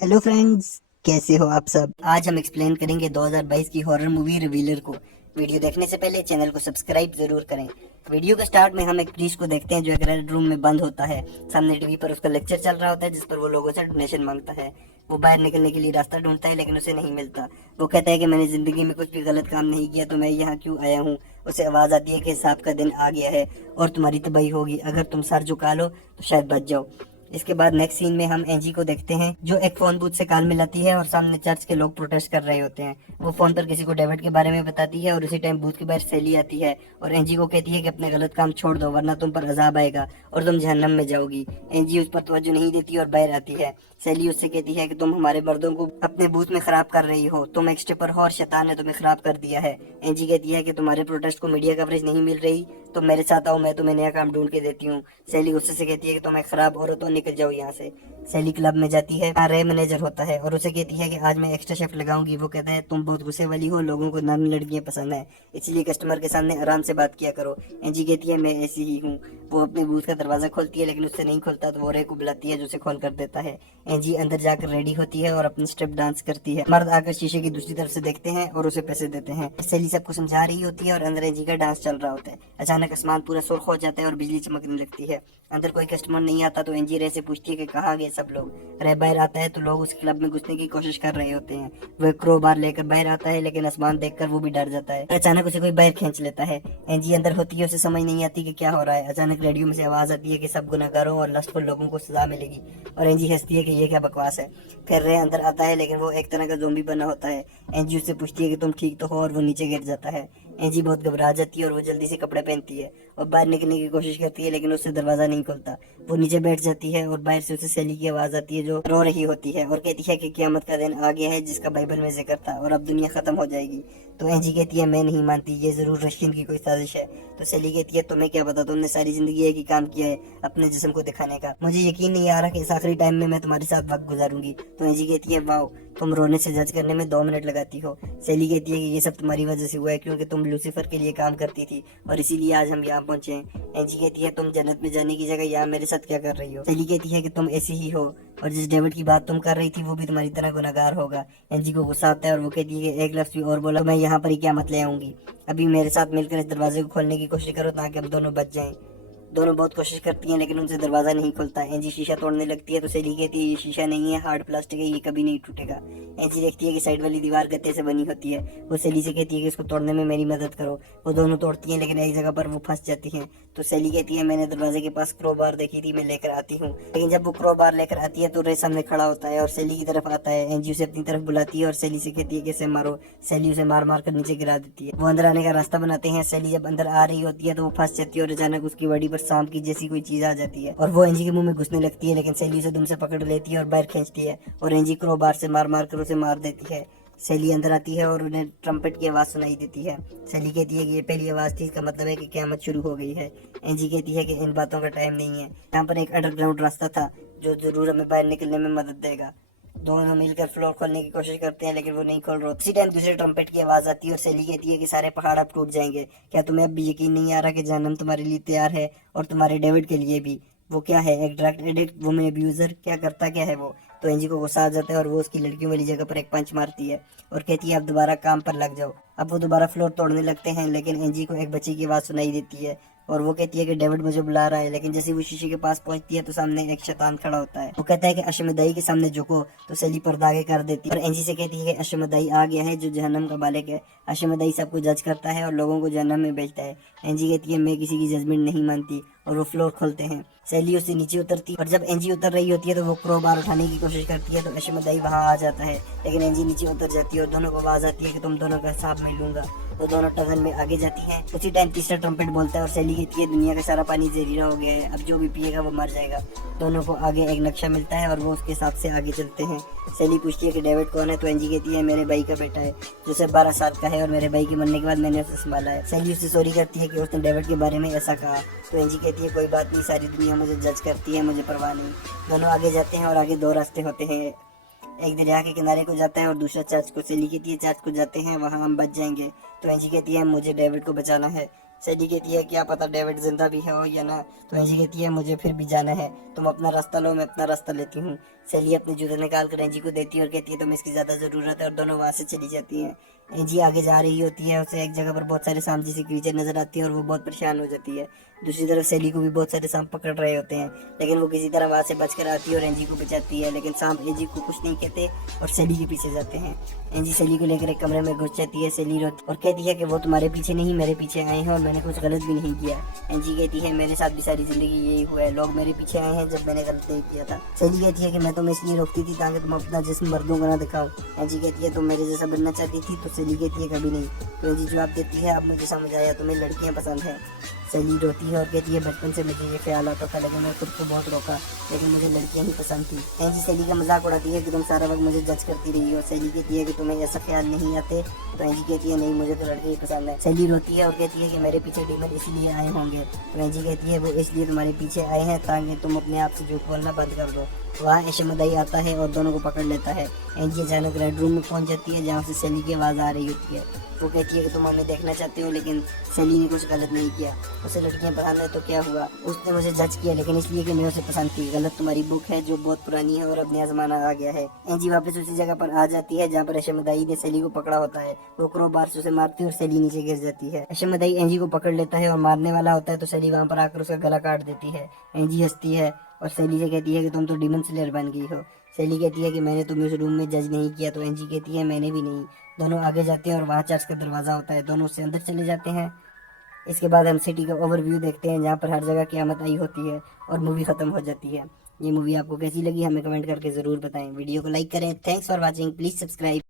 Hello friends, कैसे हो आप सब। आज हम एक्सप्लेन करेंगे 2022 की हॉरर मूवी रिवीलर को। वीडियो देखने से पहले चैनल को सब्सक्राइब जरूर करें। वीडियो के स्टार्ट में हम एक प्रीस्ट को देखते हैं जो एक रेड रूम में बंद होता है। सामने टीवी पर उसका लेक्चर चल रहा होता है जिस पर वो लोगों से डोनेशन मांगता है। वो बाहर निकलने के लिए रास्ता ढूंढता है लेकिन उसे नहीं मिलता। वो कहता है कि मैंने जिंदगी में कुछ भी गलत काम नहीं किया तो मैं यहाँ क्यों आया हूँ। उसे आवाज आती है कि हिसाब का दिन आ गया है और तुम्हारी तबाही होगी। अगर तुम सर झुका लो तो शायद बच जाओ। इसके बाद नेक्स्ट सीन में हम एंजी को देखते हैं जो एक फोन बूथ से कॉल मिलाती है और सामने चर्च के लोग प्रोटेस्ट कर रहे होते हैं। वो फोन पर किसी को डेविड के बारे में बताती है और उसी टाइम बूथ के बाहर सैली आती है और एंजी को कहती है कि अपने गलत काम छोड़ दो वरना तुम पर अजाब आएगा और तुम जहन्नम में जाओगी। एंजी उस पर तवज्जो नहीं देती और बाहर आती है। सैली उससे कहती है कि तुम हमारे मर्दों को अपने बूथ में खराब कर रही हो, तुम एक स्टेपर हो और शैतान ने तुम्हें खराब कर दिया है। एंजी कहती है कि तुम्हारे प्रोटेस्ट को मीडिया कवरेज नहीं मिल रही तो मेरे साथ आओ, मैं तुम्हें नया काम ढूंढ के देती हूँ। सैली गुस्से से कहती है कि तुम एक खराब औरत हो, निकल जाओ यहाँ से। सैली क्लब में जाती है, रे मैनेजर होता है और उसे कहती है कि आज मैं एक्स्ट्रा शिफ्ट लगाऊंगी। वो कहता है तुम बहुत गुस्से वाली हो, लोगों को नर्म लड़कियां पसंद है, इसलिए कस्टमर के सामने आराम से बात किया करो। एंजी कहती है मैं ऐसी ही हूँ। वो अपने बूथ का दरवाजा खोलती है लेकिन उससे नहीं खोलता तो वो रे को बुलाती है जो उसे खोल कर देता है। एंजी अंदर जाकर रेडी होती है और अपनी स्टेप डांस करती है। मर्द आकर शीशे की दूसरी तरफ से देखते हैं और उसे पैसे देते हैं। सैली सबको समझा रही होती है और अंदर एंजी का डांस चल रहा होता है। अचानक आसमान पूरा सुर्ख हो जाता है और बिजली चमकने लगती है। अंदर कोई कस्टमर नहीं आता तो एंजी रे से पूछती है कि कहाँ गए सब लोग। रे बाहर आता है तो लोग उस क्लब में घुसने की कोशिश कर रहे होते हैं। वह क्रो बार लेकर बाहर आता है लेकिन आसमान देखकर वो भी डर जाता है। अचानक उसे कोई बाहर खींच लेता है। एंजी अंदर होती है, उसे समझ नहीं आती कि क्या हो रहा है। अचानक रेडियो में से आवाज आती है कि सब गुनाहगारों और लस्टफुल लोगों को सजा मिलेगी और एंजी हंसती है कि ये क्या बकवास है। फिर रे अंदर आता है लेकिन वो एक तरह का ज़ोंबी बना होता है। एंजी उससे पूछती है कि तुम ठीक तो हो और वो नीचे गिर जाता है। एंजी बहुत घबरा जाती है और वो जल्दी से कपड़े पहनती है और बाहर निकलने की कोशिश करती है लेकिन उससे दरवाजा नहीं खुलता। वो नीचे बैठ जाती है और बाहर से उसे सैली की आवाज आती है जो रो रही होती है और कहती है कि क़यामत का दिन आ गया है जिसका बाइबल में जिक्र था और अब दुनिया खत्म हो जाएगी। तो एंजी कहती है मैं नहीं मानती, ये जरूर रशियन की कोई साजिश है। तो सैली कहती है तुम्हें क्या पता, तुमने सारी जिंदगी एक ही काम किया है, अपने जिस्म को दिखाने का। मुझे यकीन नहीं आ रहा कि इस आखिरी टाइम में मैं तुम्हारे साथ वक्त गुजारूंगी। तो एंजी कहती है वाह, तुम रोने से जज करने में 2 मिनट लगाती हो। सैली कहती है कि ये सब तुम्हारी वजह से हुआ है क्योंकि तुम लूसीफर के लिए काम करती थी और इसीलिए आज हम यहाँ पहुंचे हैं। एंजी कहती है तुम जन्नत में जाने की जगह यहाँ मेरे साथ क्या कर रही हो। सैली कहती है कि तुम ऐसी ही हो और जिस डेविड की बात तुम कर रही थी वो भी तुम्हारी तरह गुनहगार होगा। एंजी को गुस्सा आता है और वो कहती है कि एक लफ्ज भी और बोला तो मैं यहाँ पर ही क्या मत ले आऊंगी। अभी मेरे साथ मिलकर इस दरवाजे को खोलने की कोशिश करो ताकि हम दोनों बच जाएं। दोनों बहुत कोशिश करती हैं लेकिन उनसे दरवाजा नहीं खुलता। एंजी शीशा तोड़ने लगती है तो सैली कहती है ये शीशा नहीं है, हार्ड प्लास्टिक है, ये कभी नहीं टूटेगा। एंजी देखती है कि साइड वाली दीवार गत्ते से बनी होती है। वो सैली से कहती है कि इसको तोड़ने में मेरी मदद करो। वो दोनों तोड़ती हैं लेकिन एक जगह पर वो फंस जाती हैं। तो सैली कहती है मैंने दरवाजे के पास क्रो बार देखी थी, मैं लेकर आती हूँ। लेकिन जब वो क्रो बार लेकर आती है तो रे सामने खड़ा होता है और सैली की तरफ आता है। एंजी उसे अपनी तरफ बुलाती है और सैली से कहती है कि इसे मारो। सैली उसे मार मार कर नीचे गिरा देती है। वो अंदर आने का रास्ता बनाते हैं। सैली जब अंदर आ रही होती है तो वो फंस जाती है और अचानक उसकी बॉडी पर सांप की जैसी कोई चीज आ जाती है और वो एंजी के मुंह में घुसने लगती है लेकिन सैली उसे दुम से पकड़ लेती है और बाहर खींचती है और एंजी क्रोबार से मार मार कर उसे मार देती है। सैली अंदर आती है और उन्हें ट्रम्पेट की आवाज सुनाई देती है। सैली कहती है कि ये पहली आवाज थी, इसका मतलब है कि क़यामत शुरू हो गई है। एंजी कहती है कि इन बातों का टाइम नहीं है, यहाँ पर एक अंडरग्राउंड रास्ता था जो जरूर हमें बाहर निकलने में मदद देगा। दोनों मिलकर फ्लोर खोलने की कोशिश करते हैं लेकिन वो नहीं खोल रहे। इसी टाइम दूसरे ट्रम्पेट की आवाज आती है और सैली कहती है कि सारे पहाड़ अब टूट जाएंगे। क्या तुम्हें अब भी यकीन नहीं आ रहा कि जहन्नम तुम्हारे लिए तैयार है और तुम्हारे डेविड के लिए भी। वो क्या है, एक ड्रग एडिक्ट, वुमेन अब्यूजर, क्या करता क्या है वो। तो एंजी को गुस्सा आ जाता है और वो उसकी लड़कियों वाली जगह पर एक पंच मारती है और कहती है अब दोबारा काम पर लग जाओ। अब वो दोबारा फ्लोर तोड़ने लगते हैं लेकिन एंजी को एक बच्ची की आवाज सुनाई देती है और वो कहती है कि डेविड मुझे बुला रहा है। लेकिन जैसे वो शीशे के पास पहुंचती है तो सामने एक शैतान खड़ा होता है। वो कहता है कि अशमदई के सामने झुको। तो सैली पर्दा आगे कर देती है और एंजी से कहती है कि अशमदई आ गया है जो जहन्नम का मालिक है। अशमदई सबको जज करता है और लोगों को जहन्नम में भेजता है। एंजी कहती है मैं किसी की जजमेंट नहीं मानती और वो फ्लोर खोलते हैं। सैली उससे नीचे उतरती और जब एंजी उतर रही होती है तो वो क्रोबार उठाने की कोशिश करती है तो अशमदई वहां आ जाता है लेकिन एंजी नीचे उतर जाती है और दोनों को आवाज आती है कि तुम दोनों का हिसाब मैं लूंगा। वो दोनों टनल में आगे जाती हैं। उसी टाइम तीसरा ट्रम्पेट बोलता है और सैली कहती है दुनिया का सारा पानी जहरीला हो गया है, अब जो भी पिएगा वो मर जाएगा। दोनों को आगे एक नक्शा मिलता है और वो उसके हिसाब से आगे चलते हैं। सैली पूछती है कि डेविड कौन है तो एंजी कहती है मेरे भाई का बेटा है जो सिर्फ 12 साल का है और मेरे भाई के मरने के बाद मैंने उसे संभाला है। सैली उससे सॉरी करती है कि उसने डेविड के बारे में ऐसा कहा। तो एंजी कहती है कोई बात नहीं, सारी दुनिया मुझे जज करती है, मुझे परवाह नहीं। दोनों आगे जाते हैं और आगे 2 रास्ते होते हैं। एक दरिया के किनारे को जाता है और दूसरा चर्च को। सैली कहती है चर्च को जाते हैं, वहाँ हम बच जाएंगे। तो एंजी कहती है मुझे डेविड को बचाना है। सैली कहती है क्या पता डेविड जिंदा भी है हो या ना। तो एंजी कहती है मुझे फिर भी जाना है, तुम अपना रास्ता लो, मैं अपना रास्ता लेती हूँ। सैली अपने जूते निकाल कर एंजी को देती है और कहती है तुम्हें इसकी ज्यादा जरूरत है, और दोनों वहां से चली जाती हैं। एंजी आगे जा रही होती है, उसे एक जगह पर बहुत सारे सांप जैसी क्रीचर नजर आती है और वो बहुत परेशान हो जाती है। दूसरी तरफ सैली को भी बहुत सारे सांप पकड़ रहे होते हैं, लेकिन वो किसी तरह वहां से बचकर आती है और एंजी को बचाती है। लेकिन सांप एंजी को कुछ नहीं कहते और सैली के पीछे जाते हैं। एंजी सैली को लेकर एक कमरे में घुस जाती है। सैली रोती और कहती है कि वो तुम्हारे पीछे नहीं मेरे पीछे आए हैं और मैंने कुछ गलत भी नहीं किया। एंजी कहती है मेरे साथ भी सारी जिंदगी यही हुआ है, लोग मेरे पीछे आए हैं जब मैंने गलत नहीं किया था। सैली कहती है कि मैं तुम्हें इसलिए रोकती थी ताकि तुम अपना जिस्म मर्दों को ना दिखाओ। एंजी कहती है तुम मेरे जैसा बनना चाहती थी, तो सैली कहती है कभी नहीं। तो एंजी जवाब देती है अब मुझे समझ आया, तुम्हें लड़कियां पसंद है। सैली रोती है और कहती है बचपन से मुझे ये ख्याल आता था, लेकिन मैं खुद को बहुत रोका, लेकिन मुझे लड़कियां ही पसंद थी। एंजी सैली का मजाक उड़ाती है कि तुम सारा वक्त मुझे जज करती रही हो। सैली कहती है कि तुम्हें ऐसा ख्याल नहीं आते, तो एंजी कहती है नहीं मुझे तो लड़के ही पसंद है। सैली रोती है और कहती है कि मेरे पीछे डीमन इसलिए आए होंगे। तो एंजी कहती है वो इसलिए तुम्हारे पीछे आए हैं ताकि तुम अपने आप से झूठ बोलना बंद कर दो। वहाँ एशमदाई आता है और दोनों को पकड़ लेता है। एंजी अचानक रेड रूम में पहुंच जाती है जहाँ से सैली की आवाज़ आ रही होती है। वो कहती है कि तुम हमें देखना चाहते हो, लेकिन सैली ने कुछ गलत नहीं किया, उसे लड़कियां पसंद है तो क्या हुआ, उसने मुझे जज किया लेकिन इसलिए कि मैं उसे पसंद थी। गलत तुम्हारी बुक है जो बहुत पुरानी है और अब नया जमाना आ गया है। एंजी वापस उसी जगह पर आ जाती है जहाँ पर एशमदाई ने सैली को पकड़ा होता है। वो क्रोबार से उसे मारती है और सैली नीचे गिर जाती है। एशमदाई एंजी को पकड़ लेता है और मारने वाला होता है, तो सैली वहाँ पर आकर उसका गला काट देती है। एंजी हंसती है और सैली से कहती है कि तुम तो डीमन स्लेयर बन गई हो। सैली कहती है कि मैंने तुम्हें उस रूम में जज नहीं किया, तो एंजी कहती है मैंने भी नहीं। दोनों आगे जाते हैं और वहाँ चर्च का दरवाजा होता है, दोनों उससे अंदर चले जाते हैं। इसके बाद हम सिटी का ओवरव्यू देखते हैं जहाँ पर हर जगह क़यामत आई होती है और मूवी खत्म हो जाती है। ये मूवी आपको कैसी लगी हमें कमेंट करके ज़रूर बताएं। वीडियो को लाइक करें। Thanks for watching, please subscribe.